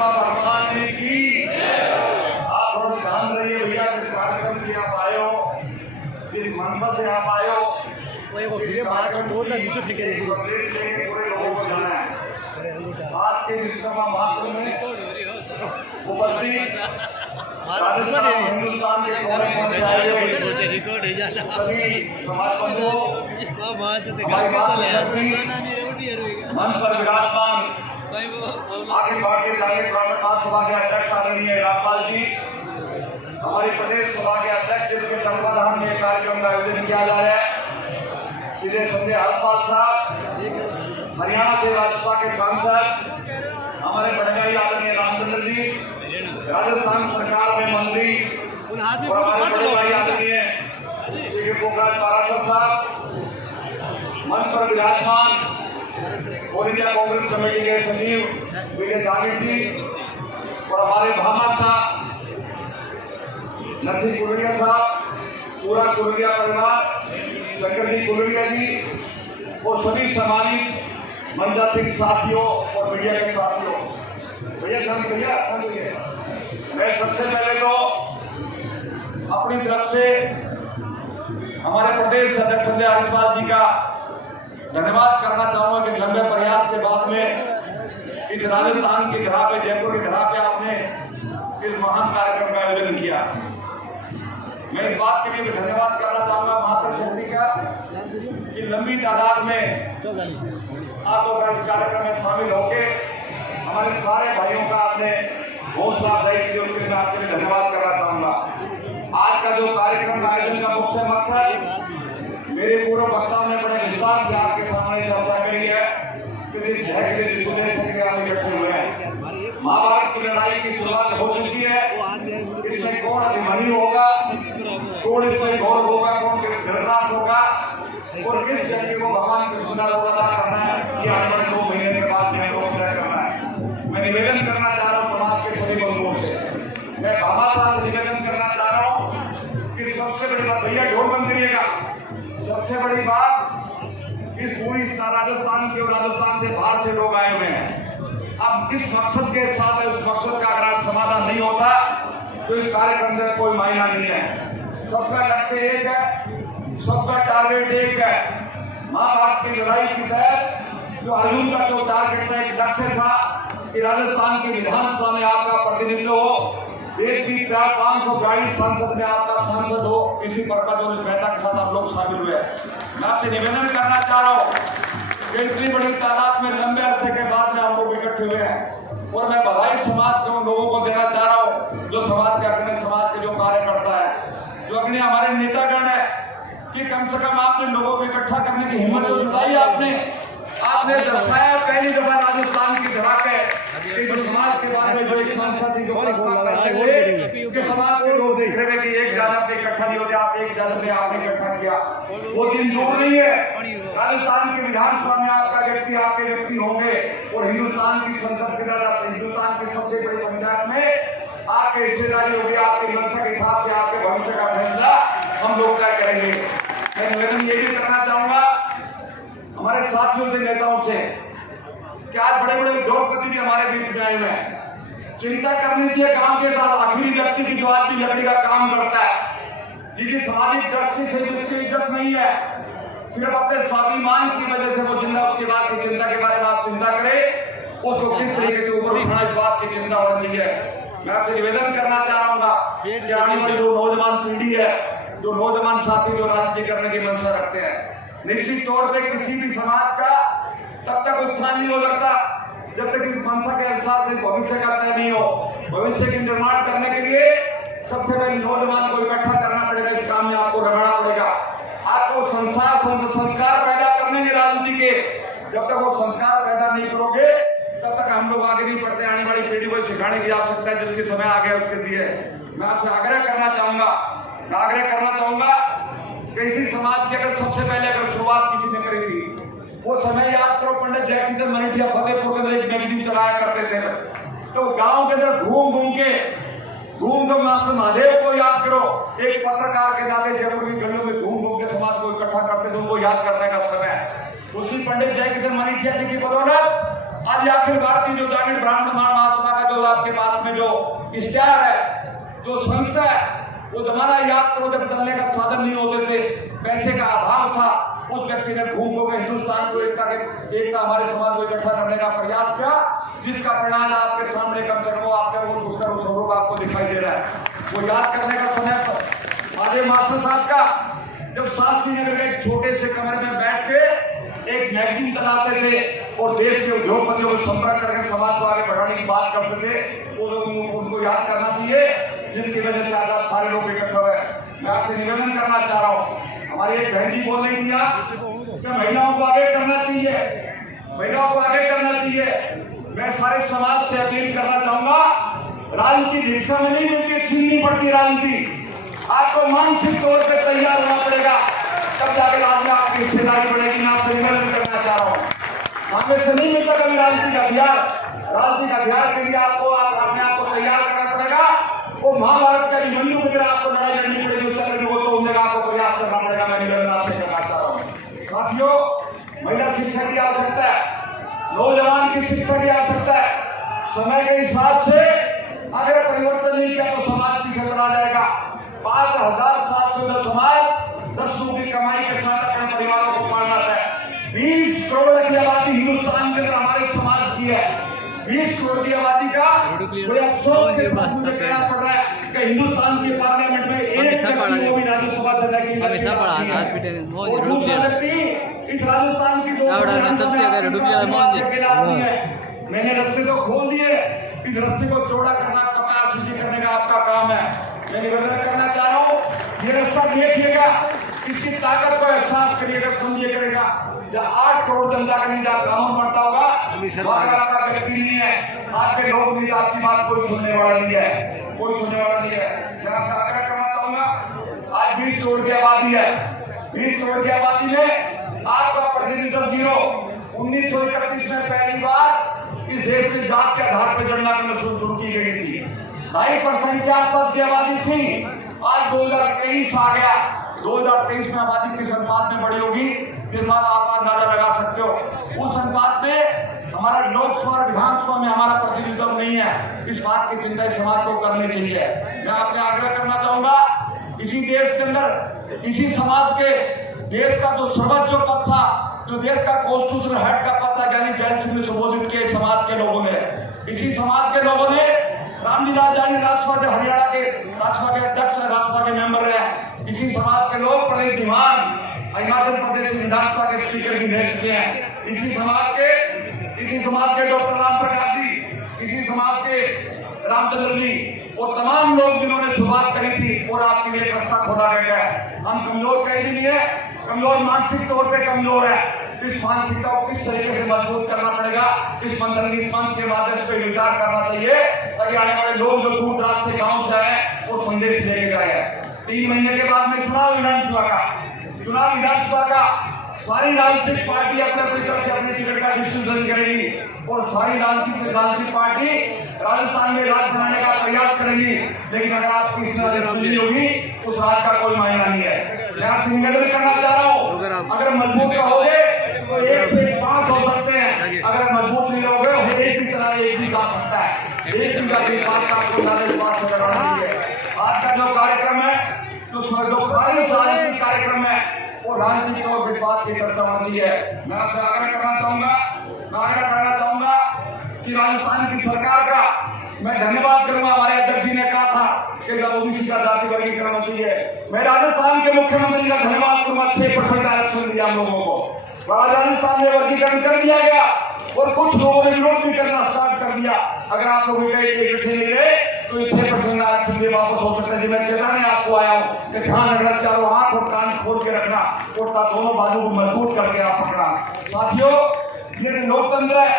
सभा भगवान ने की। आप थोड़ा ध्यान रहिए भैया, जिस कार्यक्रम के आप आए हो, जिस मंशा से आप आए हो, संदेश लेके पूरे लोगों को जाना है। आज के विश्वकर्मा महोत्सव में उपस्थित राजस्थान हिंदुस्तान के कोने कोने से आए हुए सभी समाज बंधुओं, मंच पर विराजमान अखिल भारतीय जागृत ब्राह्मण सभा के अध्यक्ष आदरणीय रामपाल जी, हमारी प्रदेश सभा के अध्यक्ष जिनके तत्वाधान में कार्यक्रम का आयोजन किया जा रहा है, श्री संजय हरपाल साहब, हरियाणा से राज्यसभा के सांसद हमारे बड़गाई आदरणीय रामचंद्र जी, राजस्थान सरकार में मंत्री और हमारे बड़गाई आदरणीय श्री पोखराज पाराशर साहब, मंच पर विराजमान ऑल इंडिया कांग्रेस कमेटी के सचिव विजय जागीर जी और हमारे भामा साहब, नरसिंह कुलरिया साहब, पूरा कुलरिया परिवार, शंकर जी कुलरिया जी और सभी सम्मानित मंजा सिंह साथियों और मीडिया के साथियों, भैया मैं सबसे पहले तो अपनी तरफ से हमारे प्रदेश अध्यक्ष संजय हरपाल जी का धन्यवाद करना चाहूंगा कि लंबे प्रयास के बाद में इस राजस्थान की धरा पे, जयपुर की धरा पे आपने इस महान कार्यक्रम का आयोजन किया। मैं इस बात के लिए भी धन्यवाद करना चाहूंगा मातृशक्ति का कि लंबी तादाद में आप लोग इस कार्यक्रम में शामिल होकर हमारे सारे भाइयों का आपने हौसला अफजाई की, उसके लिए आपके लिए धन्यवाद करना चाहूंगा। आज का जो कार्यक्रम का आयोजन का मुख्य मकसद, मेरे पूर्व वक्ताओं ने बड़े विस्तार से आपके सामने चर्चा करी है कि जिस जगह के जिस उद्देश्य के आप इकट्ठे हुए हैं, महाभारत की लड़ाई की शुरुआत हो चुकी है। इसमें कौन अभिमन्यु होगा, कौन इसमें गौरव होगा, कौन धृतराष्ट्र होगा और किस व्यक्ति को भगवान कृष्ण का अदा करना है, ये आने वाले 2 महीने के बाद में लोग तय करना है। मैं निवेदन करना चाह रहा हूँ समाज के सभी बंधुओं से, मैं भामा साहब से निवेदन करना चाह रहा हूँ कि सबसे बड़ी बात, भैया ढोल बंद करिएगा, सबसे बड़ी बात इस पूरी राजस्थान के और राजस्थान से बाहर से लोग आए हुए हैं। अब इस मकसद के साथ, इस मकसद का अगर समाधान नहीं होता तो इस कार्यक्रम में कोई मायना नहीं है। सबका लक्ष्य एक है, सबका टारगेट एक है। महाभारत की लड़ाई के तहत जो अर्जुन का जो टारगेट था, एक लक्ष्य था कि राजस्थान की विधानसभा में आपका प्रतिनिधित्व हो, देश की 542 संसद में आपका सांसद हो। इसी प्रकार जो इस मेहता के साथ आप लोग शामिल हुए। मैं आपसे निवेदन करना चाह रहा हूँ कि इतनी बड़ी तादाद में लंबे अरसे के बाद में हम लोग इकट्ठे हुए हैं और मैं बधाई समाज के उन लोगों को देना चाह रहा हूँ जो समाज के अपने समाज के जो कार्यकर्ता है, जो अपने हमारे नेतागण है, कि कम से कम आपने लोगों को इकट्ठा करने की हिम्मत तो जुटाई। आपने दर्शाया पहली दफा राजस्थान की धरा पे समाज के बारे में जो एक संस्था थी जो कि समाज के लोग देख रहे कि एक जानब पे इकट्ठा नहीं होते, आप एक जानब में आपने इकट्ठा किया। वो दिन दूर नहीं है, राजस्थान की विधानसभा में आपका व्यक्ति, आपके व्यक्ति होंगे और हिंदुस्तान की संसद के अंदर, हिंदुस्तान की सबसे बड़ी पंचायत में आपके हिस्सेदारी होगी। आपके मंशा के हिसाब से आपके भविष्य का फैसला हम लोग तय करेंगे। मैं निवेदन ये भी करना चाहूंगा हमारे साथियों से, नेताओं से, क्या बड़े बड़े उद्योगपति भी हमारे बीच में आए हुए हैं। चिंता करनी चाहिए गांव के साथ आखिरी व्यक्ति की, जो आदमी लकड़ी का काम करता है, जिसकी सामाजिक दृष्टि से जिसकी इज्जत नहीं है, सिर्फ अपने स्वाभिमान की वजह से वो जिंदा, उसके बाद की चिंता के बारे में आप चिंता करें, उसको किस तरीके से ऊपर उठना, इस बात की चिंता होनी चाहिए। मैं आपसे निवेदन करना चाह रहा हूँ कि आने वाली जो नौजवान पीढ़ी है, जो नौजवान साथी जो राजनीति करने की मंशा रखते हैं, निश्चित तौर पे किसी भी समाज का तब तक उत्थान नहीं हो सकता जब तक इस मंशा के अनुसार से भविष्य का तय नहीं हो। भविष्य के निर्माण करने के लिए सबसे पहले नौजवान को इकट्ठा करना पड़ेगा, इस काम में आपको रगड़ना पड़ेगा। आपको संस्कार पैदा करने की राजनीति के, जब तक वो संस्कार पैदा नहीं करोगे तब तक हम लोग आगे नहीं बढ़ते। आने वाली पीढ़ी को सिखाने की आवश्यकता है, जिसके समय आ गया उसके लिए मैं आपसे आग्रह करना चाहूंगा कि इसी समाज की अगर सबसे पहले अगर शुरुआत किसी ने करी थी, वो समय याद करो, पंडित जयकिशन मनीठिया फतेहपुर के अंदर एक मैगजीन चलाया करते थे। तो गांव के अंदर घूम घूम मास्टर महादेव को याद करो, एक पत्रकार के नाते जयपुर की गलियों में घूम के समाज को इकट्ठा करते थे, उनको याद करने का समय। उसी पंडित जयकिशन मनीठिया जी की बदौलत आज अखिल भारतीय जो जागृत ब्राह्मण महासभा का जो में जो इश्तिहार है, जो संस्था है, वो जमाना याद करो जब चलने का साधन नहीं होते थे, पैसे का अभाव था, उस व्यक्ति ने घूम घूम हिंदुस्तान को एकता हमारे समाज को इकट्ठा करने का प्रयास किया, जिसका परिणाम आपके सामने कम से कम आपका वो दूसरा स्वरूप आपको दिखाई दे रहा है। वो याद करने का समय पर आगे मास्टर साहब का जब शास्त्री नगर के एक छोटे से कमरे में बैठ के एक मैगजीन चलाते थे और देश के उद्योगपतियों को संपर्क करके समाज को आगे बढ़ाने की बात करते थे, वो लोग उनको याद करना चाहिए, जिसकी वजह से आज सारे लोग इकट्ठा हुए। मैं आपसे निवेदन करना चाह रहा हूँ, हमारी एक बहन जी बोल रही थी कि महिलाओं को आगे करना चाहिए, महिलाओं को आगे करना चाहिए। मैं सारे समाज से अपील करना चाहूंगा, राजनीति रिक्शा में नहीं मिलती, छीननी पड़ती राजनीति। आपको मानसिक तौर पर तैयार होना पड़ेगा, तब जाके राज्य में आपकी हिस्सेदारी बढ़ेगी। मैं आपसे निवेदन करना चाह रहा हूँ, हमें से नहीं मिलता कभी राजनीति का हथियार। राजनीति का हथियार के लिए आपको अपने आप को तैयार करना पड़ेगा। वो महाभारत का अभिमन्यु की तरह आपको लड़ाई लड़नी पड़ेगी, चक्र में वो तो उन जगह आपको प्रयास करना पड़ेगा। मैं निवेदन आपसे करना चाह रहा हूँ। साथियों, महिला शिक्षा की आवश्यकता है, नौजवान की शिक्षा की आवश्यकता है। समय के हिसाब से अगर परिवर्तन नहीं किया तो समाज की खतरा आ जाएगा। 5,710 समाज 10 की कमाई के साथ अपने परिवारों को पालना है। 20 करोड़ की आबादी हिंदुस्तान के अंदर हमारे समाज की है। 20 करोड़ की आबादी का बड़े अफसोस के साथ मुझे कहना पड़ रहा है कि हिंदुस्तान के पार्लियामेंट में एक व्यक्ति को भी राज्यसभा से लेकर इस राजस्थान की मैंने रास्ते तो खोल दिए, इस रास्ते को चौड़ा करना, कपास शुद्धि करने का आपका काम है। मैं निवेदन करना चाह रहा हूँ, ये रास्ता देखिएगा, इसकी ताकत को एहसास करिएगा, समझिए करेगा। जब 8 करोड़ जनता का नहीं जहाँ कानून बनता होगा, का व्यक्ति नहीं है, आपके लोग नहीं, आपकी बात कोई सुनने वाला नहीं है, कोई सुनने वाला नहीं है। मैं आपसे आग्रह करना चाहूंगा, आज 20 करोड़ की आबादी है, 20 करोड़ की आबादी में आपका प्रतिनिधित्व 0। 1931 में पहली बार इस देश में जात के आधार पर जनगणना शुरू की गई थी। 2.5% के आसपास की आबादी थी, आज 2023 आ गया। 2023 में आबादी किस अनुपात में बढ़ी होगी, निर्माण आप अंदाजा लगा सकते हो। उस अनुपात में हमारा लोकसभा और विधानसभा में हमारा प्रतिनिधित्व नहीं है। इस बात की चिंता समाज को करनी चाहिए। मैं आपसे आग्रह करना चाहूंगा, इसी देश के अंदर, इसी समाज के देश का जो सर्वोच्च पद था, जो देश का कॉन्स्टिट्यूशनल हेड का पद था, यानी जैन में संबोधित किए समाज के लोगों ने, इसी समाज के लोगों ने रामजी राजानी राज्यसभा के हरियाणा के राज्यसभा के अध्यक्ष, राज्यसभा के मेंबर रहे। इसी समाज के लोग प्रणीत धीमान हिमाचल प्रदेश विधानसभा के स्पीकर भी रह चुके हैं। इसी समाज के डॉक्टर राम प्रकाश जी, इसी समाज के रामचंद्र जी और तमाम लोग जिन्होंने शुरुआत करी थी और आपके लिए रास्ता खोला गया है। हम कमजोर कहीं नहीं है, कमजोर मानसिक तौर पे कमजोर है। इस मानसिकता को किस तरीके से मजबूत करना पड़ेगा, इस मंच के माध्यम से विचार करना चाहिए, ताकि आने वाले लोग जो दूर दराज से गाँव से आए वो संदेश लेके जाए। 3 महीने के बाद में चुनाव विधानसभा का सारी राजनीतिक पार्टी अपने तरफ से अपने टिकट का डिस्ट्रीब्यूशन करेगी और सारी राजनीतिक पार्टी राजस्थान में राज बनाने का प्रयास करेगी। लेकिन अगर आपकी सुनी होगी, उस राज का कोई मायना नहीं है। मैं आपसे निवेदन करना चाह रहा हूँ, अगर मजबूत रहोगे तो 1 से 5 हो सकते हैं, अगर मजबूत नहीं रहोगे तो एक भी चला एक भी जा सकता है। एक भी का बात आपको आज का जो कार्यक्रम है, जो राजनीतिक कार्यक्रम है, वो राजनीतिक और विश्वास की चर्चा होती है। मैं आपसे आग्रह करना चाहूंगा कि राजस्थान की सरकार का मैं धन्यवाद करूंगा। हमारे अध्यक्ष जी ने कहा था कि जब ओबीसी का जाति वर्गीकरण होती है, मैं राजस्थान के मुख्यमंत्री का धन्यवाद करूंगा। 6% आरक्षण दिया हम लोगों को, राजस्थान में वर्गीकरण कर दिया गया और कुछ लोगों ने विरोध भी करना स्टार्ट कर दिया। अगर आप लोग इकट्ठे नहीं रहे तो 6% आरक्षण वापस हो सकता है। मैं चेताने आपको आया हूँ कि ध्यान रखना, चारों आंख और कान खोल के रखना और दोनों बाजू को मजबूत करके आप पकड़ना। साथियों, ये लोकतंत्र है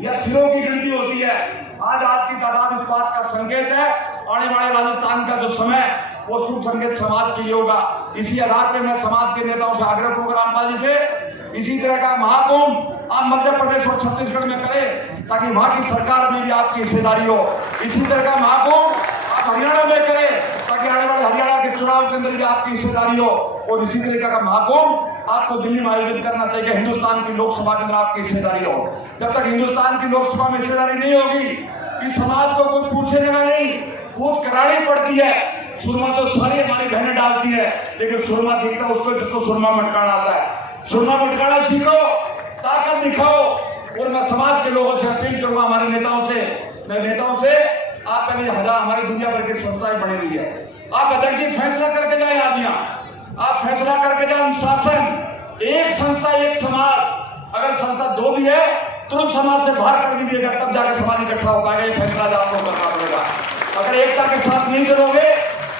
या सिरों की गिनती होती है। आज आपकी तादाद इस बात का संकेत है, आने वाले राजस्थान का जो समय वो शुभ संकेत समाज के लिए होगा। इसी आधार पर मैं समाज के नेताओं से आग्रह करूंगा, रामपाल जी से, इसी तरह का महाकुंभ आप मध्य प्रदेश और छत्तीसगढ़ में करें, ताकि वहां की सरकार में भी आपकी हिस्सेदारी हो। इसी तरह का महाकुंभ आप हरियाणा में करें, ताकि आने वाले हरियाणा के चुनाव के अंदर भी आपकी हिस्सेदारी हो। और इसी तरीके का महाकुंभ आपको दिल्ली में आयोजित करना चाहिए, हिंदुस्तान की लोकसभा के अंदर आपकी हिस्सेदारी हो। जब तक हिंदुस्तान की लोकसभा में हिस्सेदारी नहीं होगी, इस समाज को कोई पूछने का नहीं, वो करानी पड़ती है। सुरमा तो सारी हमारी बहनें डालती है, लेकिन सुरमा दिखता है उसको जिसको सुरमा मटकाना आता है। सुरमा मटकाना सीखो, ताकत दिखाओ। और मैं समाज के लोगों से अपील करूंगा, हमारे नेताओं से, आप पहले हमारी दुनिया भर की संस्थाएं बनी हुई है, आप अध्यक्ष जी फैसला करके जाए, आदियां आप फैसला करके जाए। अनुशासन, एक संस्था एक समाज। अगर संस्था दो भी है तुरंत समाज से बाहर कर दीजिएगा, तब जाकर समाज इकट्ठा हो पाएगा। ये फैसला आपको करना पड़ेगा। अगर एकता के साथ नहीं करोगे,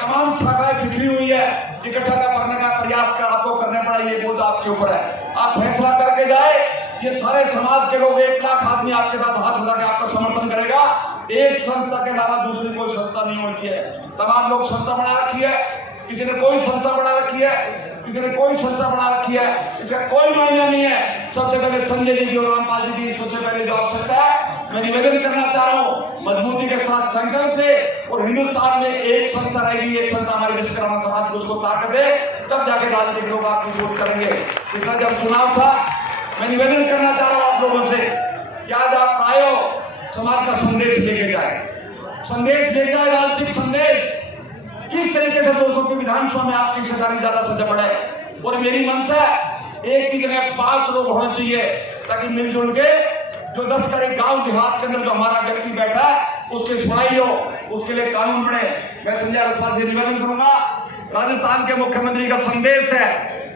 तमाम शाखाएं बिखरी हुई है, इकट्ठा करने का प्रयास आपको करने पड़ा, ये बोझ आपके ऊपर है। आप फैसला करके जाए, ये सारे समाज के लोग 1 लाख आदमी आपके साथ हाथ मिला के आपका समर्थन करेगा। एक संस्था के अलावा दूसरी कोई संस्था नहीं होती है। तमाम लोग संस्था बना रखी है, किसी ने कोई संस्था बना रखी है, किसी ने कोई संस्था बना रखी है, इसका कोई मायना नहीं है। सबसे पहले संजय जी और रामपाल जी सबसे पहले जो आवश्यकता है, मैं निवेदन करना चाह रहा हूँ, मजबूती के साथ संकल्प ले। और हिंदुस्तान में एक संस्था रहेगी, एक संस्था हमारे विश्वकर्मा समाज को उसको ताकत दे, तब जाके राजनीतिक लोग आपकी वोट करेंगे। पिछला जब चुनाव था, मैं निवेदन करना चाह रहा हूँ आप लोगों से कि आज आप आए हो, समाज का संदेश लेके जाए, संदेश ले जाए, राजनीतिक संदेश। किस तरीके से 200 के विधानसभा में आपकी हिस्सेदारी ज्यादा से ज्यादा बढ़े। और मेरी मंशा एक की जगह 5 लोग होने चाहिए, ताकि मिलजुल के जो 10 करे गांव देहात के अंदर जो हमारा व्यक्ति बैठा है उसकी सुनाई हो, उसके लिए कानून बने। मैं संजय रसवाल से निवेदन करूंगा, राजस्थान के मुख्यमंत्री का संदेश है,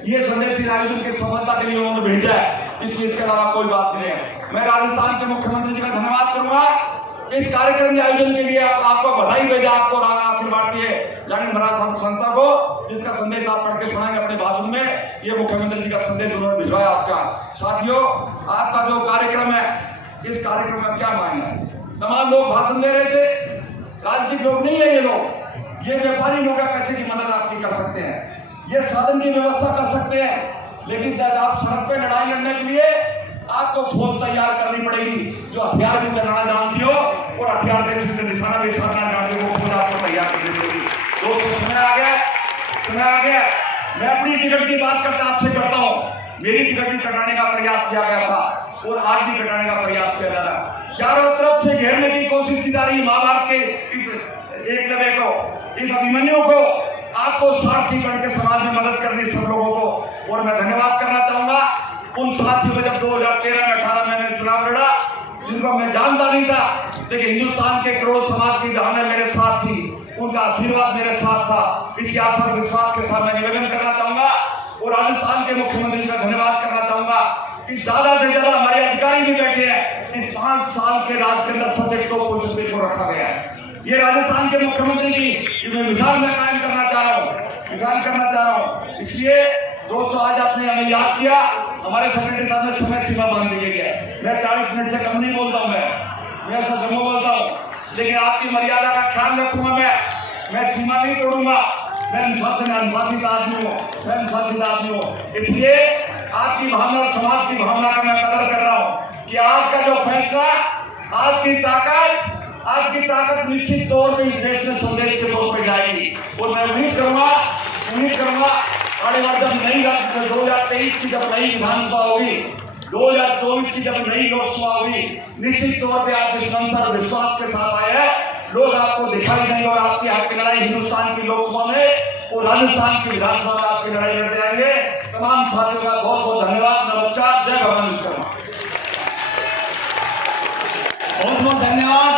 ये संदेश इस आयोजन की सफलता के लिए उन्होंने भेजा है, इसलिए इसके अलावा कोई बात नहीं है। मैं राजस्थान के मुख्यमंत्री जी का धन्यवाद करूंगा इस कार्यक्रम के आयोजन के लिए। आपको बधाई भेजा, आपको अखिल भारतीय जागरण महाराज संस्था को, जिसका संदेश आप पढ़ के सुनाएंगे अपने भाषण में। ये मुख्यमंत्री जी का संदेश उन्होंने भिजवाया आपका। साथियों, आपका जो कार्यक्रम है, इस कार्यक्रम में क्या मायना है? तमाम लोग भाषण दे रहे थे, राजनीतिक लोग नहीं है ये लोग, ये व्यापारी लोग पैसे की मदद आपकी कर सकते हैं, ये साधन की व्यवस्था कर सकते हैं। लेकिन शायद आप सड़क पे लड़ाई लड़ने के लिए आपको फौज तैयार करनी पड़ेगी, जो हथियार भी चलाना जानती हो और हथियार से किसी निशाना भी साधना जानती हो, वो खुद आपको तैयार करनी पड़ेगी। दोस्तों, समय आ गया। मैं अपनी टिकट की बात करता आपसे करता हूँ। मेरी टिकट भी कटाने का प्रयास किया गया था और आज भी कटाने का प्रयास किया जा रहा है। चारों तरफ से घेरने की कोशिश की जा रही है महाभारत के इस एकलव्य को, इस अभिमन्यु को। आपको साथी करके समाज में मदद करनी सब लोगों को। और मैं धन्यवाद करना चाहूंगा उन साथियों को, जब 2013 में 18 में मैंने चुनाव लड़ा, जिनको मैं जानता नहीं था, लेकिन हिंदुस्तान के करोड़ समाज की जहां मेरे साथ थी, उनका आशीर्वाद मेरे साथ था। इसी आशा विश्वास के साथ मैं निवेदन करना चाहूंगा और राजस्थान के मुख्यमंत्री का धन्यवाद करना चाहूंगा कि ज्यादा से ज्यादा हमारे अधिकारी भी बैठे हैं। इस 5 साल के राज के अंदर सब्जेक्ट को रखा गया है। ये राजस्थान के मुख्यमंत्री की मिसाल में कायम करना चाह रहा हूँ। इसलिए दोस्तों, आज आपने हमें याद किया, हमारे सेक्रेटरी साहब ने समय सीमा बांध दी गई है। मैं 40 मिनट से कम नहीं बोलता हूँ, मैं ऐसा जम्मू बोलता हूँ, लेकिन आपकी मर्यादा का ख्याल रखूंगा। मैं सीमा नहीं तोड़ूंगा। मैं अनुशासित आदमी हूँ। इसलिए आपकी भावना और समाज की भावना का मैं कदर कर रहा हूँ कि आज का जो फैसला, आज की ताकत निश्चित तौर पर इस देश में संदेश के तौर पर जाएगी। और मैं उम्मीद करूंगा आने वाले जब नई 2023 की जब नई विधानसभा होगी, 2024 की जब नई लोकसभा होगी, निश्चित तौर पे आप इस संसार विश्वास के साथ आए हैं, लोग आपको दिखाई देंगे और आपकी आपकी लड़ाई हिंदुस्तान की लोकसभा में और राजस्थान की विधानसभा में आपकी लड़ाई लड़ जाएंगे। तमाम साथियों का बहुत बहुत धन्यवाद। नमस्कार। जय भगवान विश्वकर्मा। बहुत बहुत धन्यवाद।